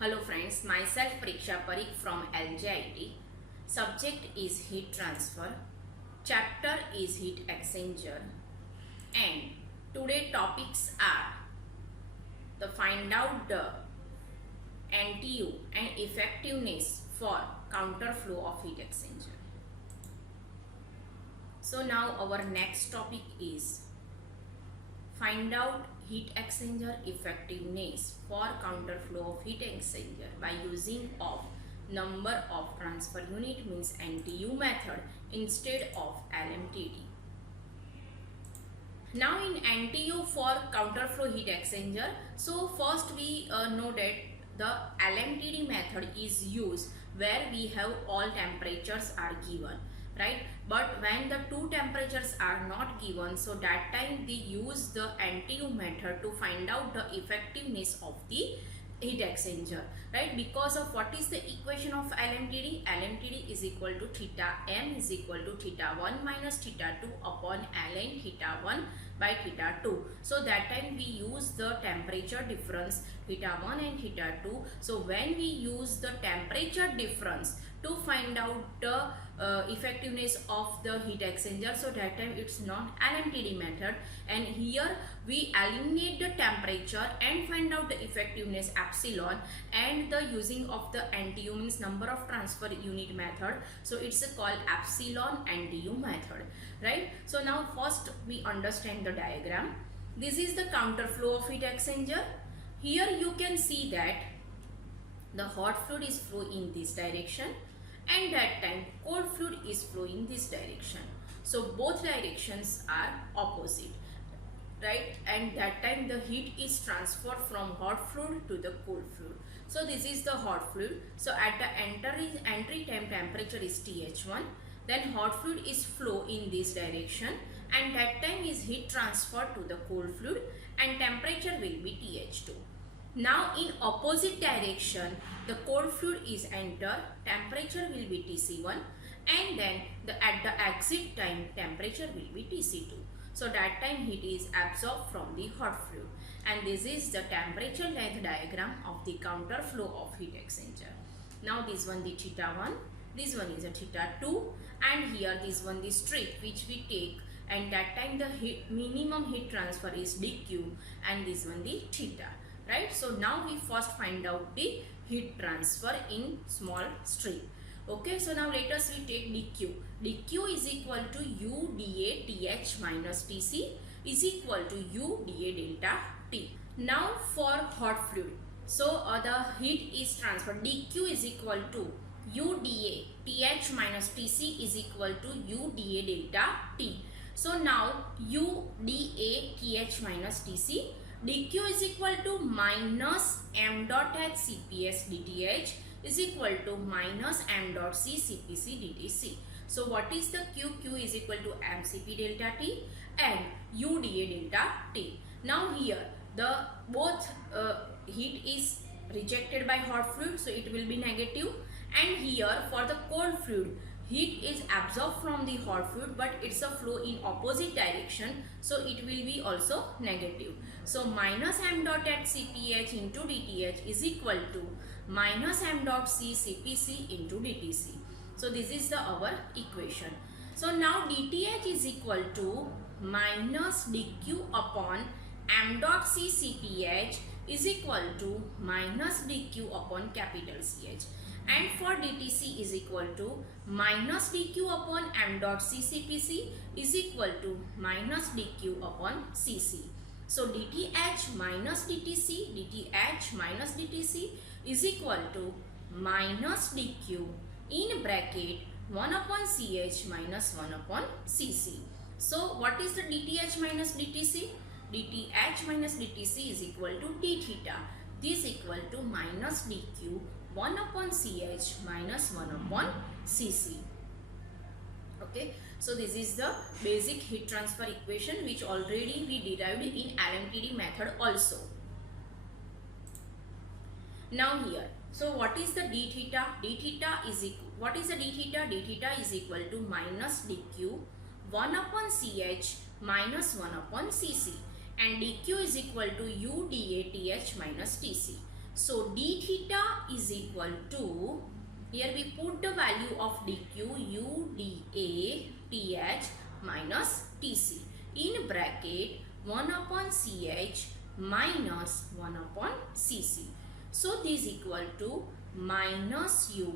Hello friends, myself Pariksha Parikh from LJIET. Subject is heat transfer. Chapter is heat exchanger. And today topics are the find out the NTU and effectiveness for counter flow of heat exchanger. So now our next topic is find out heat exchanger effectiveness for counter flow of heat exchanger by using of number of transfer unit means NTU method instead of LMTD. Now in NTU for counter flow heat exchanger, so first we know that the LMTD method is used where we have all temperatures are given, right? But when the two temperatures are not given, so that time they use the NTU method to find out the effectiveness of the heat exchanger, right? Because of what is the equation of LMTD? LMTD is equal to theta m is equal to theta 1 minus theta 2 upon ln theta 1 by theta 2. So that time we use the temperature difference theta 1 and theta 2. So when we use the temperature difference to find out the effectiveness of the heat exchanger, so that time it's not LMTD method, and here we eliminate the temperature and find out the effectiveness epsilon, and the using of the NTU means number of transfer unit method, so it's called epsilon NTU method, right? So now first we understand the diagram. This is the counter flow of heat exchanger. Here you can see that the hot fluid is flow in this direction and that time cold fluid is flowing this direction. So both directions are opposite, right? And that time the heat is transferred from hot fluid to the cold fluid. So this is the hot fluid. So at the entry time temperature is TH1. Then hot fluid is flow in this direction and that time is heat transferred to the cold fluid and temperature will be TH2. Now in opposite direction the cold fluid is enter, temperature will be TC1 and then at the exit time temperature will be TC2. So that time heat is absorbed from the hot fluid, and this is the temperature length diagram of the counter flow of heat exchanger. Now this one the theta 1, this one is a theta 2, and here this one the strip which we take, and that time the minimum heat transfer is dq, and this one the theta, right? So now we first find out the heat transfer in small strip. Okay, so now let us we take dq. dq is equal to u dA th minus tc is equal to u dA delta t. Now for hot fluid, so the heat is transferred, dq is equal to u dA th minus tc is equal to u dA delta t. So now u dA th minus tc, dq is equal to minus m dot h cps dth is equal to minus m dot c cpc dtc. So what is the q? Q is equal to mcp delta t and u dA delta t. Now here the both heat is rejected by hot fluid, so it will be negative, and here for the cold fluid heat is absorbed from the hot fluid but it's a flow in opposite direction, so it will be also negative. So minus m dot at cph into dth is equal to minus m dot c cpc into dtc. So this is the our equation. So now dth is equal to minus dq upon m dot c cph is equal to minus dq upon capital CH, and for dtc is equal to minus dq upon m dot c cpc is equal to minus dq upon cc. So dth minus dtc, dth minus dtc is equal to minus dq in bracket 1 upon ch minus 1 upon cc. So what is the dth minus dtc? dth minus dtc is equal to d theta. This equal to minus dq 1 upon ch minus 1 upon cc. Okay, so this is the basic heat transfer equation which already we derived in LMTD method also. Now here, so what is the d theta? d theta is equal, what is the d theta? d theta is equal to minus dq 1 upon ch minus 1 upon cc, and dq is equal to u dA th minus tc. So d theta is equal to, here we put the value of dq u dA th minus tc in bracket 1 upon ch minus 1 upon cc. So this is equal to minus u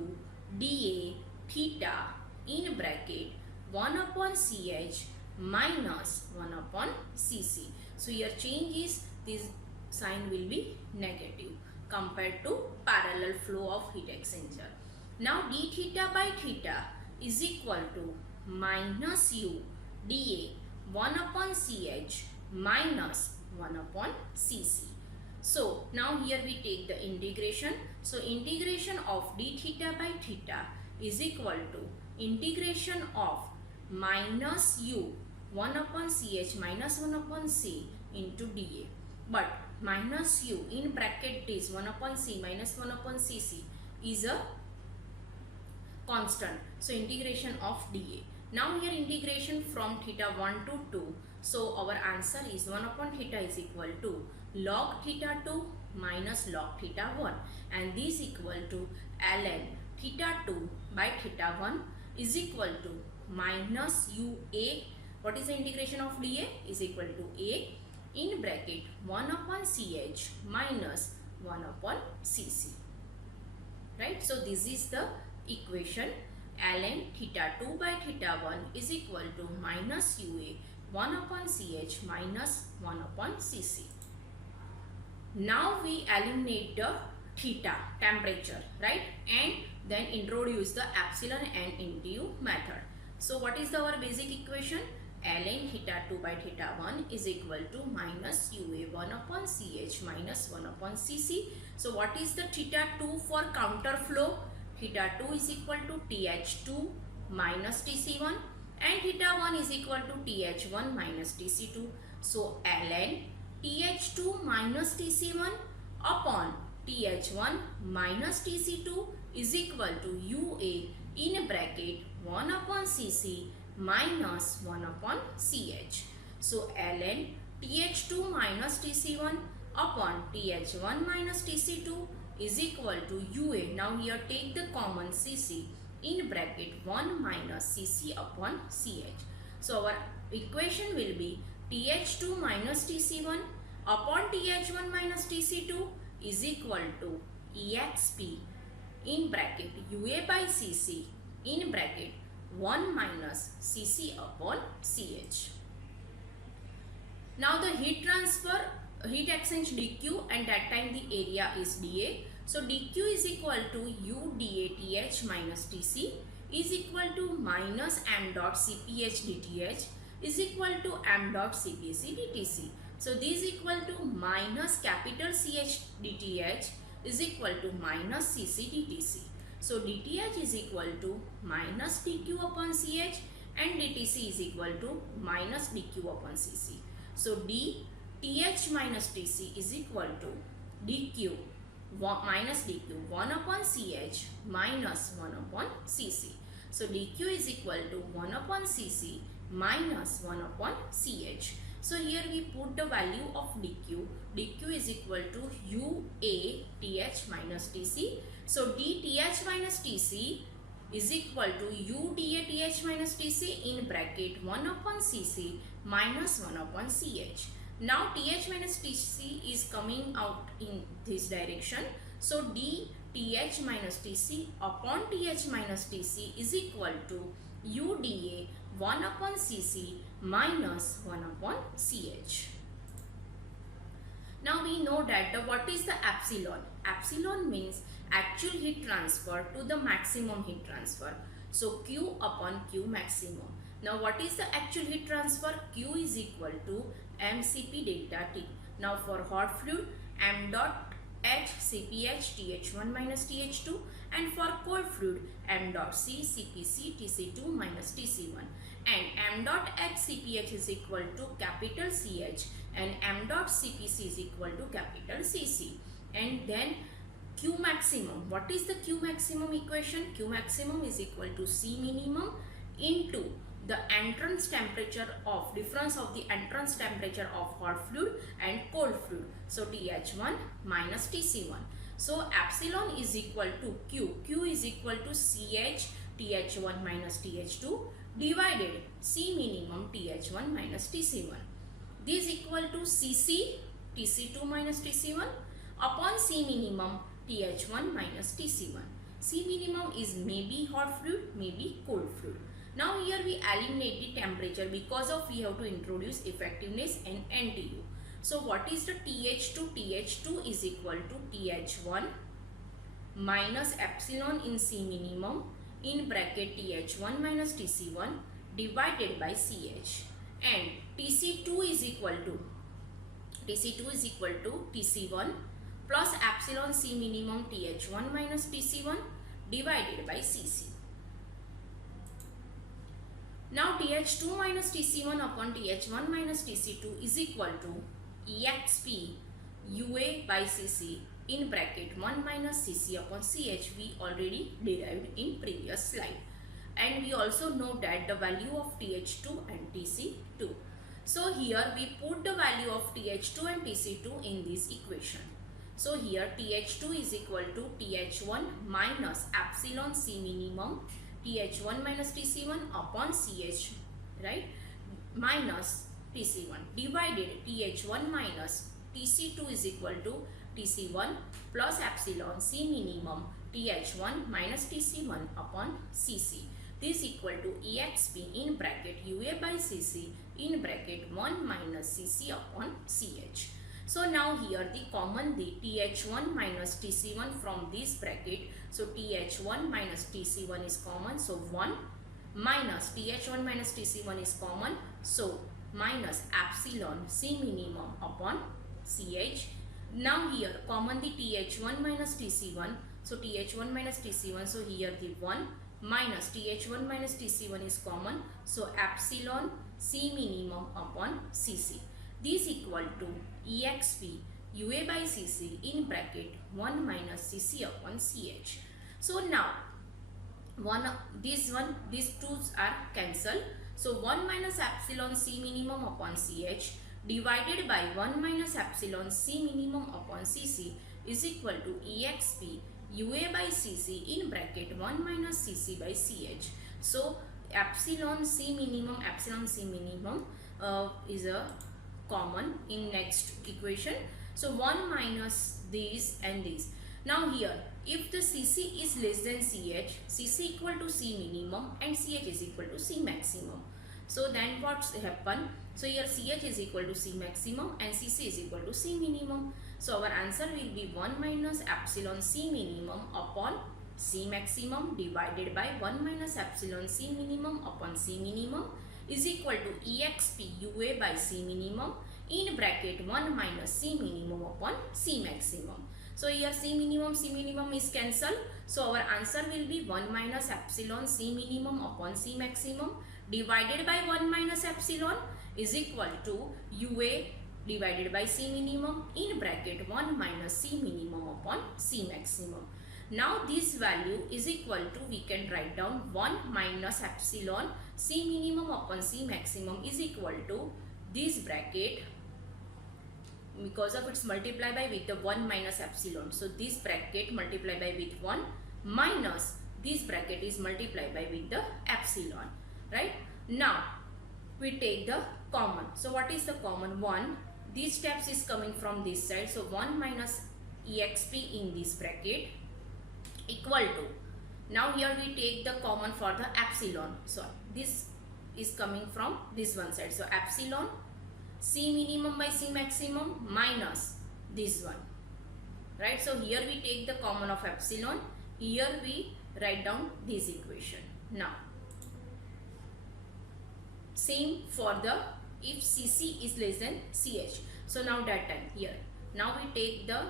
dA theta in bracket 1 upon ch minus 1 upon cc. So here change is, this sign will be negative compared to parallel flow of heat exchanger. Now d theta by theta is equal to minus u dA 1 upon ch minus 1 upon cc. So now here we take the integration. So integration of d theta by theta is equal to integration of minus u 1 upon ch minus 1 upon c into dA. But minus u in bracket is 1 upon c minus 1 upon cc is a constant. So integration of dA. Now here integration from theta 1 to 2. So our answer is 1 upon theta is equal to log theta 2 minus log theta 1, and this equal to ln theta 2 by theta 1 is equal to minus ua. What is the integration of dA? Is equal to a in bracket 1 upon ch minus 1 upon cc. Right? So this is the equation. Ln theta 2 by theta 1 is equal to minus ua 1 upon ch minus 1 upon cc. Now we eliminate the theta temperature, right, and then introduce the epsilon and NTU method. So what is our basic equation? Ln theta 2 by theta 1 is equal to minus ua 1 upon ch minus 1 upon cc. So what is the theta 2 for counter flow? Theta 2 is equal to th2 minus tc1, and theta 1 is equal to th1 minus tc2. So ln th2 minus tc1 upon th1 minus tc2 is equal to ua in bracket 1 upon cc minus 1 upon ch. So ln th2 minus tc1 upon th1 minus tc2 is equal to ua. Now here take the common cc in bracket 1 minus cc upon ch. So our equation will be th2 minus tc1 upon th1 minus tc2 is equal to exp in bracket ua by cc in bracket 1 minus cc upon ch. Now the heat transfer, heat exchange dq, and that time the area is dA. So dq is equal to u dA th minus tc is equal to minus m dot cph dth is equal to m dot cpc dtc. So this is equal to minus capital ch dth is equal to minus cc dtc. So dth is equal to minus dq upon ch, and dtc is equal to minus dq upon cc. So dth minus tc is equal to dq minus dq 1 upon ch minus 1 upon cc. So dq is equal to 1 upon cc minus 1 upon ch. So here we put the value of dq. dq is equal to ua th minus tc. So dth minus tc is equal to u dA th minus tc in bracket 1 upon cc minus 1 upon ch. Now th minus tc is coming out in this direction. So dth minus tc upon th minus tc is equal to u dA 1 upon cc minus 1 upon ch. Now we know that what is the epsilon? Epsilon means actual heat transfer to the maximum heat transfer. So Q upon Q maximum. Now what is the actual heat transfer? Q is equal to mCp delta T. Now for hot fluid, m dot h cph th1 minus th2, and for cold fluid, m dot c cpc tc2 minus tc1, and m dot h cph is equal to capital ch, and m dot cpc is equal to capital cc. And then Q maximum. What is the Q maximum equation? Q maximum is equal to C minimum into the entrance temperature of difference of the entrance temperature of hot fluid and cold fluid. So TH1 minus TC1. So epsilon is equal to Q. Q is equal to CH TH1 minus TH2 divided C minimum TH1 minus TC1. This is equal to CC TC2 minus TC1 upon C minimum TH1 minus TC1. C minimum is maybe hot fluid, maybe cold fluid. Now here we eliminate the temperature because of we have to introduce effectiveness and NTU. So what is the TH2? TH2 is equal to TH1 minus epsilon in C minimum in bracket TH1 minus TC1 divided by CH, and TC2 is equal to TC1 plus epsilon C minimum TH1 minus TC1 divided by CC. Now TH2 minus TC1 upon TH1 minus TC2 is equal to EXP UA by CC in bracket 1 minus CC upon CH. We already derived in previous slide, and we also know that the value of TH2 and TC2. So here we put the value of TH2 and TC2 in this equation. So here TH2 is equal to TH1 minus epsilon C minimum TH1 minus TC1 upon CH, right, minus TC1 divided TH1 minus TC2 is equal to TC1 plus epsilon C minimum TH1 minus TC1 upon CC. This equal to EXP in bracket UA by CC in bracket 1 minus CC upon CH. So now here the common the TH1 minus TC1 from this bracket. So TH1 minus TC1 is common. So 1 minus TH1 minus TC1 is common. So minus epsilon C minimum upon CH. Now here common the TH1 minus TC1. So TH1 minus TC1. So here the 1 minus TH1 minus TC1 is common. So epsilon C minimum upon CC. This equal to EXP UA by CC in bracket 1 minus CC upon CH. So now these twos are cancelled. So 1 minus epsilon C minimum upon CH divided by 1 minus epsilon C minimum upon CC is equal to EXP UA by CC in bracket 1 minus CC by CH. So epsilon C minimum is a common in next equation. So 1 minus this and this. Now here if the CC is less than CH, CC equal to C minimum and CH is equal to C maximum. So then what's happen? So here CH is equal to C maximum and CC is equal to C minimum. So our answer will be 1 minus epsilon C minimum upon C maximum divided by 1 minus epsilon C minimum upon C minimum is equal to EXP UA by C minimum in bracket 1 minus C minimum upon C maximum. So here C minimum is cancelled. So our answer will be 1 minus epsilon C minimum upon C maximum divided by 1 minus epsilon is equal to UA divided by C minimum in bracket 1 minus C minimum upon C maximum. Now this value is equal to, we can write down 1 minus epsilon C minimum upon C maximum is equal to this bracket, because of it's multiplied by with the 1 minus epsilon. So this bracket multiplied by with 1 minus this bracket is multiplied by with the epsilon, right? Now we take the common. So what is the common? 1. These steps is coming from this side. So 1 minus EXP in this bracket equal to, now here we take the common for the epsilon. So this is coming from this one side. So epsilon C minimum by C maximum minus this one, right? So here we take the common of epsilon. Here we write down this equation. Now same for the if CC is less than CH. So now that time here, now we take the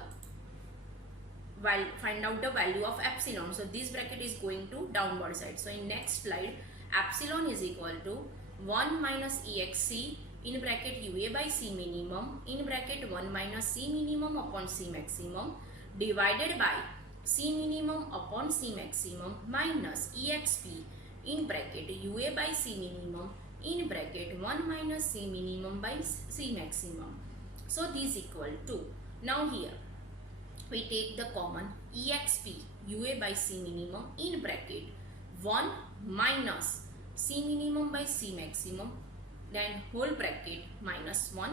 find out the value of epsilon. So this bracket is going to downward side. So in next slide, epsilon is equal to 1 minus EXC in bracket UA by C minimum in bracket 1 minus C minimum upon C maximum divided by C minimum upon C maximum minus EXP in bracket UA by C minimum in bracket 1 minus C minimum by C maximum. So this equal to, now here we take the common exp ua by c minimum in bracket 1 minus c minimum by c maximum, then whole bracket minus 1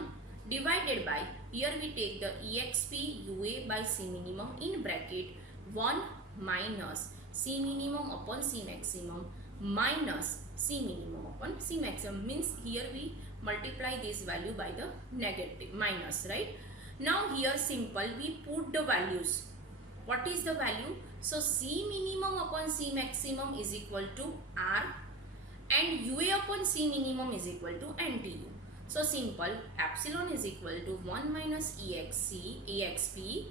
divided by, here we take the exp ua by c minimum in bracket 1 minus c minimum upon c maximum minus c minimum upon c maximum, means here we multiply this value by the negative minus, right? Now here simple we put the values. What is the value? So c minimum upon c maximum is equal to r and ua upon c minimum is equal to NTU. So simple, epsilon is equal to 1 minus exp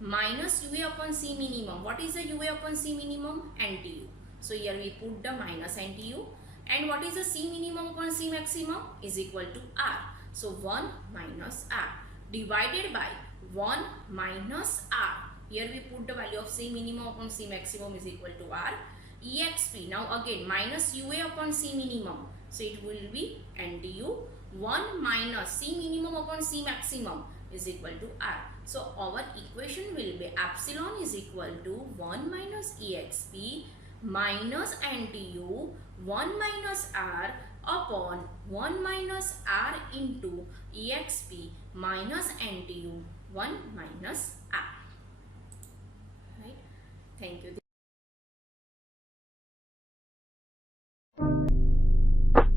minus ua upon c minimum. What is the ua upon c minimum? NTU. So here we put the minus NTU, and what is the c minimum upon c maximum is equal to r. So 1 minus r divided by 1 minus r. Here we put the value of c minimum upon c maximum is equal to r. exp, now again minus ua upon c minimum, so it will be NTU. 1 minus c minimum upon c maximum is equal to r. So our equation will be epsilon is equal to 1 minus exp minus NTU 1 minus r upon 1 minus r into exp minus NTU 1 minus r. Right? Thank you.